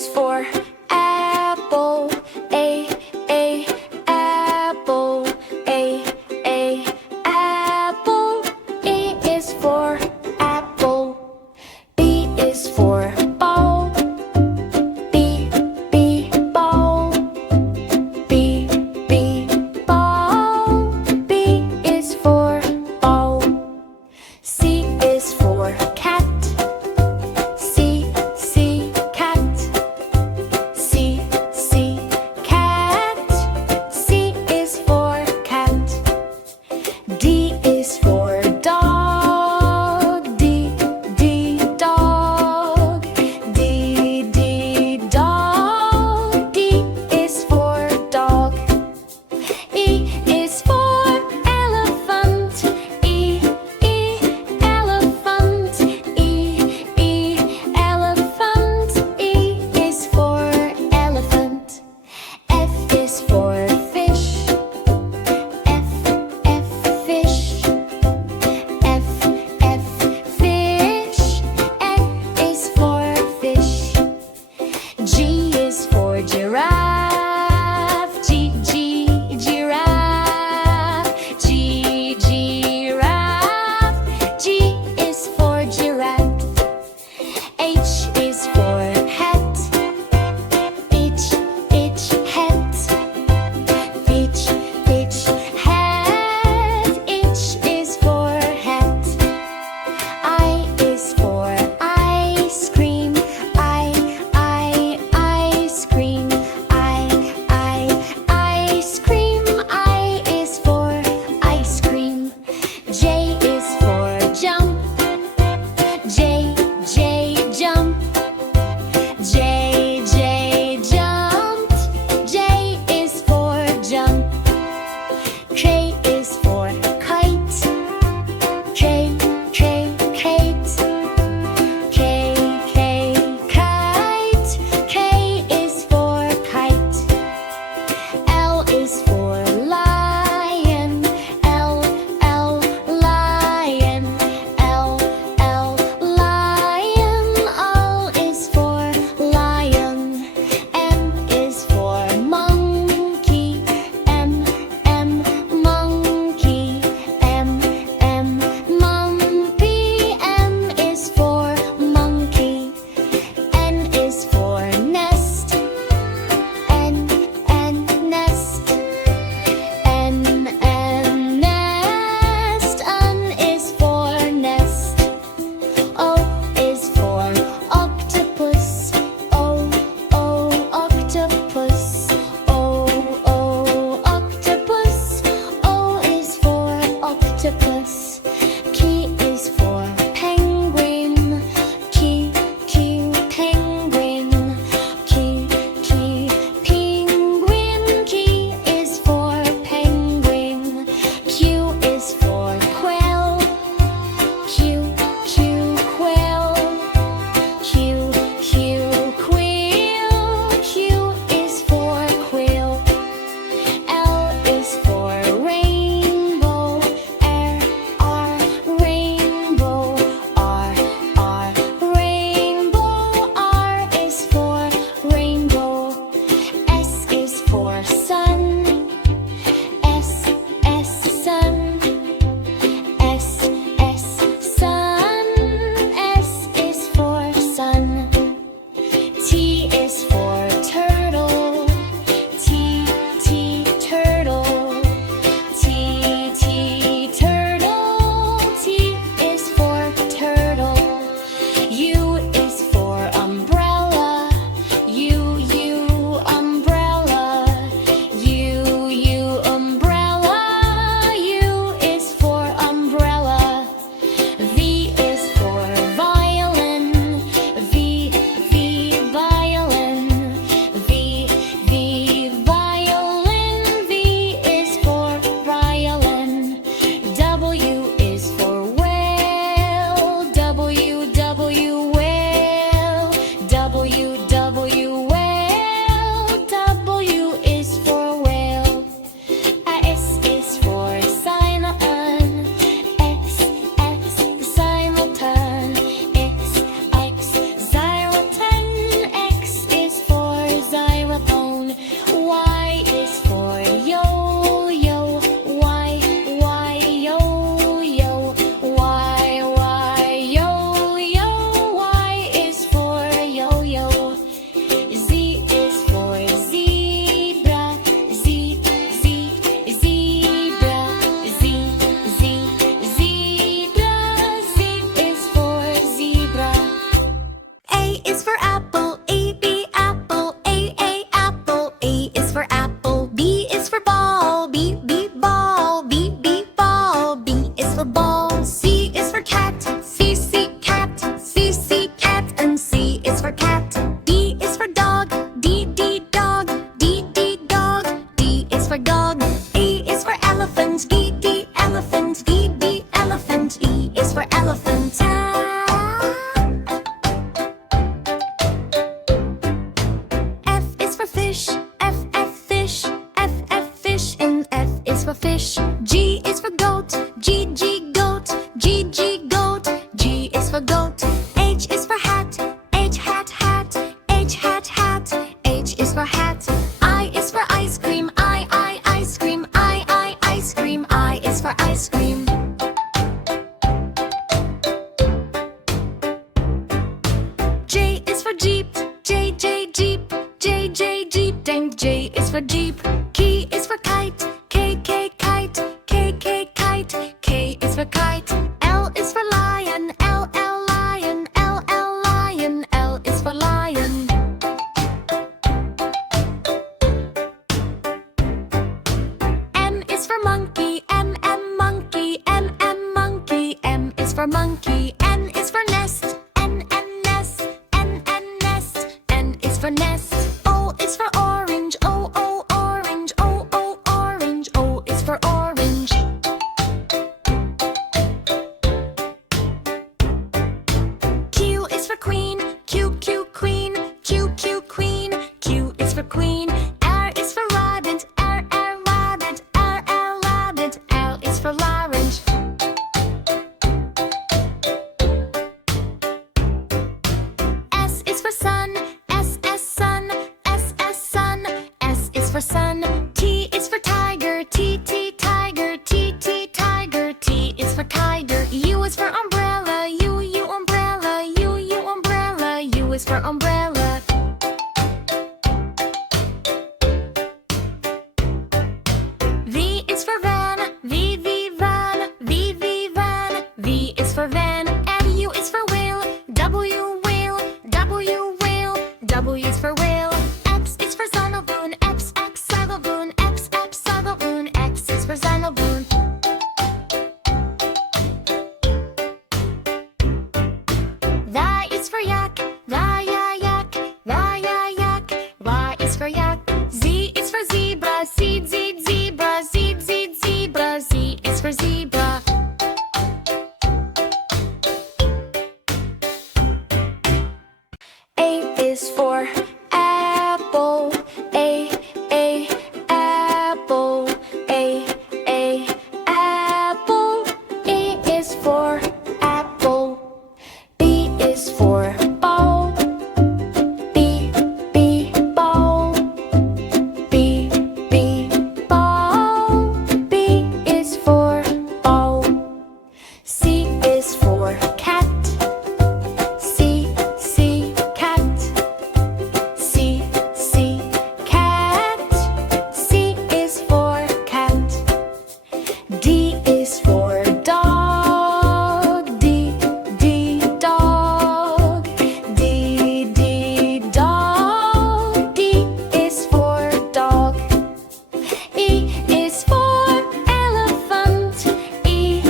is for apple. A, apple. A, apple. E is for apple. B is for ball. B, ball. B, ball. B is for ball. C is for cat. C, cat. C, cat. C is for cat. D is for dog. D, dog. D, dog. D is for dog. E is for elephant. E, elephant. E, elephant. E is for elephant. F is for fish. F, fish. F, fish. F is for fish. G is for giraffe. G, giraffe. G, giraffe. G is for giraffe. H is for hat. H, hat. H, hat. H is for hat. I is for ice cream. Ice cream. Ice cream. I is for ice cream. J is for jump. J, jump. J, jump. J is for jump. K is for kite. K, kite. K, kite. K is for kite. L is for lion. L, lion. L, lion. L is for lion. M is for monkey. M, monkey. M, monkey. M is for monkey. N is for nest. N, nest. N, nest. N is for nest. O is for octopus. O, octopus. O, octopus. O is for octopus. Q is for penguin. Q, penguin. fish, F, F, fish, F, F, fish, and F is for fish. G is for goat, G, G, goat, G, G, goat, G is for goat. H is for hat, H, hat, hat, H, hat, hat, H is for hat. I is for ice cream, I, ice cream, I, ice cream, I is for ice cream. J is for jeep, J, J, jeep, J, J, jeep, and J is for jeep. K is for kite, K, K, kite, K, K, kite, K is for kite. L is for lion, L, L, lion, L, L, lion, L is for lion. M is for monkey, M, M, monkey, M, M, monkey, M is for monkey. N is for nest, N, N, nest, N, N, nest, N is for nest. O is for orange, O, O, orange, O, O, orange, O is for orange. Q is for queen, Q, Q, queen, Q, Q, queen, Q is for queen. R is for rabbit, R, R, rabbit, R, R, rabbit, L is for orange. S is for sun, S, S, sun, S, S, sun, S is for sun. T is for tiger, T, T, tiger, T, T, tiger, T is for tiger. U is for umbrella, U, U, umbrella, U, U, umbrella, U is for umbrella. V is for van, V, V, van, V, V, van, V is for van. W is for whale, W, whale, W, whale, W is for whale. X is for xylophone, X, X, xylophone, X, X, xylophone, X is for xylophone. Y is for yak, Y, Y, yak, Y, Y, yak, Y is for yak. Z is for zebra, Z, Z, zebra, Z, Z, zebra, Z is for zebra. A is for apple, A, apple, A, apple. E is for apple. B is for ball, B, ball, B, ball. B is for ball. C is for cat, C, cat, C, cat, C is for cat. D is for dog, D, dog, D, dog, D is for dog. E is for elephant, E,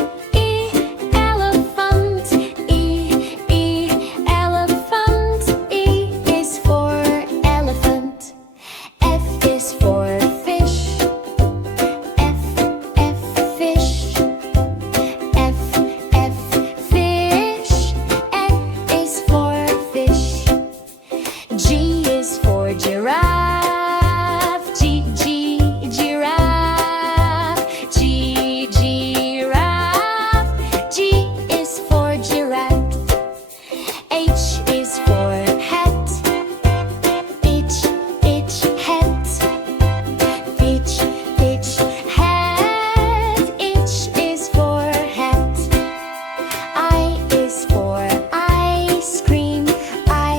elephant, E, elephant, E is for elephant. F is for fish, F, fish, F, fish, F is for fish. G is for giraffe, G, giraffe, G, giraffe, G is for giraffe. H is for hat, H, hat, H, hat, H is for hat. I is for ice cream, I,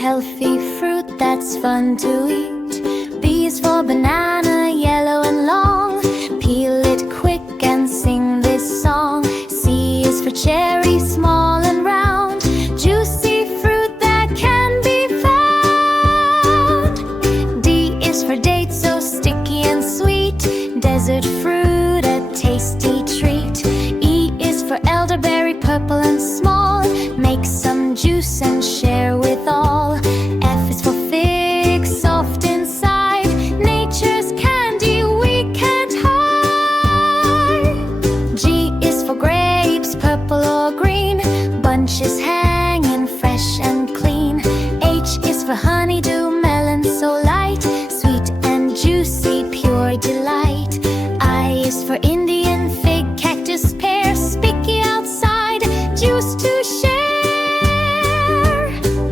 healthy fruit that's fun to eat. B is for banana, yellow and long. Peel it quick and sing this song. C is for cherry, small and round. Juicy fruit that can be found. D is for date, so sticky and sweet. Desert fruit, a tasty treat. E is for elderberry, purple and small. Make some juice and share with all. F is for fig, soft inside. Nature's candy we can't hide. G is for grapes, purple or green. Bunches hanging fresh and clean. H is for honeydew, melon so light. Sweet and juicy, pure delight. I is for Indian fig, cactus, pear. Spiky outside, juice to share.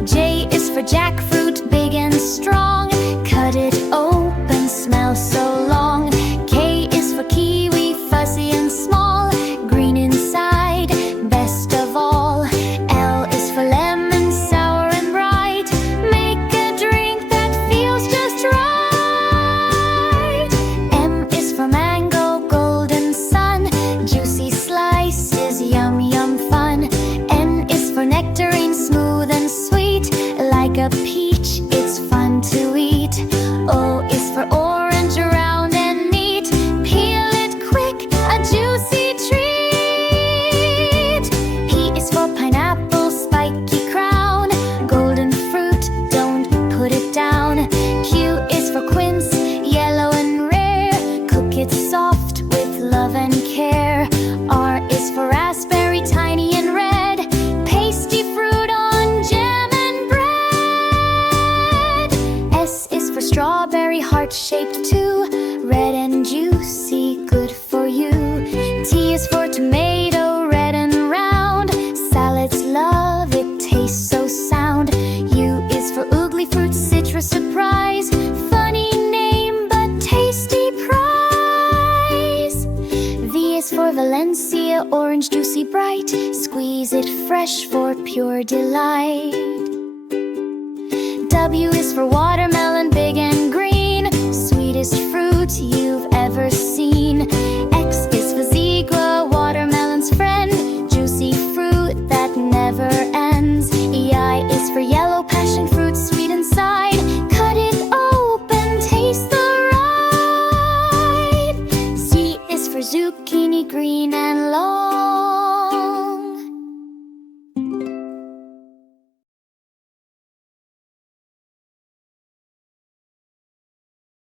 J is for jackfruit, big and strong. Cut it open, smells so long. K is for kiwi, fuzzy and small. Green inside, best of all. L is for lemon, sour and bright. Make a drink that feels just right. M is for mango, golden sun. Juicy slices, yum yum fun. N is for nectarine, smooth and sweet. Like a peach, it's fun to eat. O is for orange, round and neat. Peel it quick, a juicy treat. P is for pineapple, spiky crown. Golden fruit, don't put it down. Q is for quince, yellow and rare. Cook it soft with love and care. R is for raspberry, tiny and red. Pasty fruit on jam and bread. S is for strawberry, heart-shaped too. Red and juicy, good for you. T is for tomato, red and round. Salads love it, tastes so sound. U is for oogly fruit, citrus surprise. Funny name, but tasty prize. V is for Valencia, orange, juicy, bright. Squeeze it fresh for pure delight. W is for watermelon, big and green. Sweetest fruit you've ever seen. X is for zebra, watermelon's friend. Juicy fruit that never ends. EI is for yellow passion fruit, sweet inside. Cut it open, taste the right. Z is for zucchini, green and long.